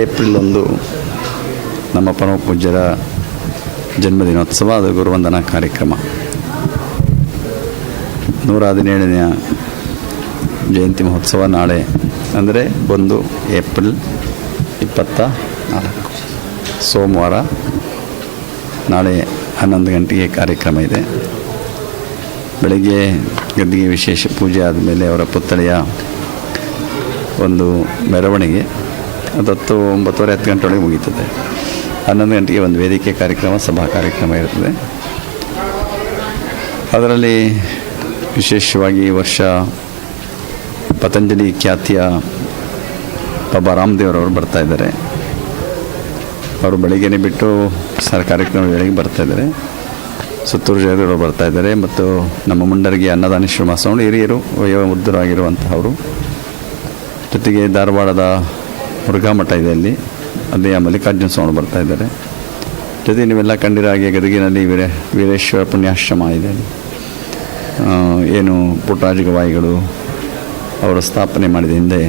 April 1 ನಮ್ಮ ಪರಮ ಪೂಜ್ಯರ ಜನ್ಮದಿನೋತ್ಸವ, ಅದು ಗುರುವಂದನಾ ಕಾರ್ಯಕ್ರಮ. 117ನೇ ಜಯಂತಿ ಮಹೋತ್ಸವ ನಾಳೆ, ಅಂದರೆ 1 ಏಪ್ರಿಲ್ 24 ಸೋಮವಾರ. ನಾಳೆ 11 ಗಂಟೆಗೆ ಕಾರ್ಯಕ್ರಮ ಇದೆ. ಬೆಳಗ್ಗೆ ಗದ್ದಿಗೆ ವಿಶೇಷ ಪೂಜೆ ಆದಮೇಲೆ ಅವರ ಪುತ್ಥಳಿಯ ಒಂದು ಮೆರವಣಿಗೆ, ಅದು 9:30 10 ಗಂಟೆ ಒಳಗೆ ಮುಗೀತದೆ. 11 ಗಂಟೆಗೆ ಒಂದು ವೇದಿಕೆ ಕಾರ್ಯಕ್ರಮ, ಸಭಾ ಕಾರ್ಯಕ್ರಮ ಇರ್ತದೆ. ಅದರಲ್ಲಿ ವಿಶೇಷವಾಗಿ ಈ ವರ್ಷ ಪತಂಜಲಿ ಖ್ಯಾತಿಯ ಬಾಬಾ ರಾಮದೇವರವರು ಬರ್ತಾಯಿದ್ದಾರೆ. ಅವರು ಬೆಳಿಗ್ಗೆನೇ ಬಿಟ್ಟು ಕಾರ್ಯಕ್ರಮ ವೇಳೆಗೆ ಬರ್ತಾಯಿದ್ದಾರೆ. ಸುತ್ತೂರು ಜಯದೇವರು ಬರ್ತಾಯಿದ್ದಾರೆ. ಮತ್ತು ನಮ್ಮ ಮುಂಡರಿಗೆ ಅನ್ನದಾನೇಶ್ವರ ಮಾಸವನ್ನು ಹಿರಿಯರು ವಯೋವೃದ್ಧರಾಗಿರುವಂತಹವರು. ಜೊತೆಗೆ ಧಾರವಾಡದ ಮುರುಘಾ ಮಠ ಇದೆ, ಅಲ್ಲಿ ಮಲ್ಲಿಕಾರ್ಜುನ ಸ್ವಾಮಿ ಬರ್ತಾಯಿದ್ದಾರೆ. ಜೊತೆಗೆ ನೀವೆಲ್ಲ ಕಂಡಿರೋ ಹಾಗೆ ಗದಗಿನಲ್ಲಿ ವೀರೇಶ್ವರ ಪುಣ್ಯಾಶ್ರಮ ಇದೆ, ಏನು ಪುಟ್ಟರಾಜ ಗವಾಯಿಗಳು ಅವರು ಸ್ಥಾಪನೆ ಮಾಡಿದ ಹಿಂದೆ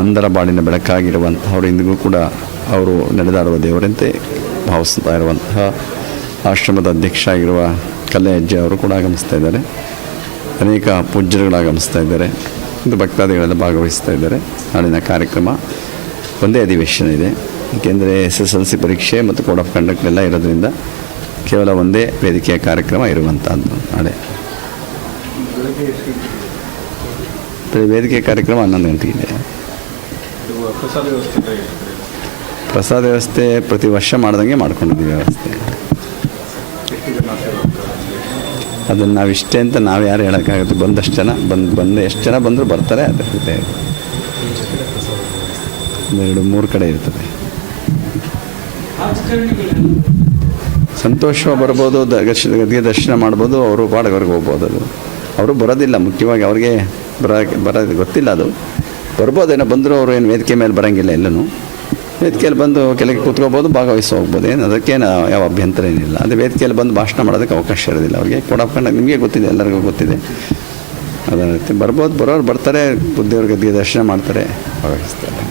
ಅಂಧರ ಬಾಳಿನ ಬೆಳಕಾಗಿರುವಂಥವ್ರು, ಇಂದಿಗೂ ಕೂಡ ಅವರು ನಡೆದಾಡುವ ದೇವರಂತೆ ಭಾವಿಸ್ತಾ ಇರುವಂತಹ ಆಶ್ರಮದ ಅಧ್ಯಕ್ಷ ಆಗಿರುವ ಕಲ್ಲೆಯಜ್ಜ ಅವರು ಕೂಡ ಆಗಮಿಸ್ತಾ ಇದ್ದಾರೆ. ಅನೇಕ ಪೂಜ್ಯರುಗಳು ಆಗಮಿಸ್ತಾ ಇದ್ದಾರೆ. ಇದು ಭಕ್ತಾದಿಗಳೆಲ್ಲ ಭಾಗವಹಿಸ್ತಾ ಇದ್ದಾರೆ. ನಾಳಿನ ಕಾರ್ಯಕ್ರಮ ಒಂದೇ ಅಧಿವೇಶನ ಇದೆ, ಏಕೆಂದರೆ SSLC ಪರೀಕ್ಷೆ ಮತ್ತು ಕೋಡ್ ಆಫ್ ಕಂಡಕ್ಟ್ ಎಲ್ಲ ಇರೋದ್ರಿಂದ ಕೇವಲ ಒಂದೇ ವೇದಿಕೆಯ ಕಾರ್ಯಕ್ರಮ ಇರುವಂಥದ್ದು. ನಾಳೆ ವೇದಿಕೆ ಕಾರ್ಯಕ್ರಮ 11 ಗಂಟೆಗೆ ಇದೆ. ಪ್ರಸಾದ ವ್ಯವಸ್ಥೆ ಪ್ರತಿ ವರ್ಷ ಮಾಡ್ದಂಗೆ ಮಾಡ್ಕೊಂಡಿದ್ದೀವಿ ವ್ಯವಸ್ಥೆ. ಅದನ್ನು ನಾವು ಇಷ್ಟೇ ಅಂತ ನಾವು ಯಾರು ಹೇಳೋಕ್ಕಾಗುತ್ತೆ. ಬಂದಷ್ಟು ಜನ ಬಂದು ಎಷ್ಟು ಜನ ಬಂದರೂ ಬರ್ತಾರೆ. ಅದ್ರ ಜೊತೆ 2-3 ಕಡೆ ಇರ್ತದೆ. ಸಂತೋಷವಾಗಿ ಬರ್ಬೋದು, ಗದ್ಗೆ ದರ್ಶನ ಮಾಡ್ಬೋದು, ಅವರು ಪಾಡಗವ್ರಿಗೆ ಹೋಗ್ಬೋದು. ಅವರು ಬರೋದಿಲ್ಲ, ಮುಖ್ಯವಾಗಿ ಅವ್ರಿಗೆ ಬರೋದು ಗೊತ್ತಿಲ್ಲ. ಅದು ಬರ್ಬೋದೇನೋ, ಬಂದರೂ ಅವರು ಏನು ವೇದಿಕೆ ಮೇಲೆ ಬರೋಂಗಿಲ್ಲ. ಎಲ್ಲೂ ವೇದಿಕೆಯಲ್ಲಿ ಬಂದು ಕೆಳಗೆ ಕೂತ್ಕೋಬೋದು, ಭಾಗವಹಿಸಿ ಹೋಗ್ಬೋದು. ಏನು ಅದಕ್ಕೇನು ಯಾವ ಅಭ್ಯಂತರ ಏನಿಲ್ಲ. ಅದೇ ವೇದಿಕೆಯಲ್ಲಿ ಬಂದು ಭಾಷಣ ಮಾಡೋದಕ್ಕೆ ಅವಕಾಶ ಇರೋದಿಲ್ಲ ಅವ್ರಿಗೆ. ಕೊಡಾಕೊಂಡು ನಿಮಗೆ ಗೊತ್ತಿದೆ, ಎಲ್ಲರಿಗೂ ಗೊತ್ತಿದೆ. ಅದೇ ರೀತಿ ಬರೋರು ಬರ್ತಾರೆ, ಬುದ್ಧಿಯವ್ರ ಗದ್ಗೆ ದರ್ಶನ ಮಾಡ್ತಾರೆ, ಭಾಗವಹಿಸ್ತಾರೆ.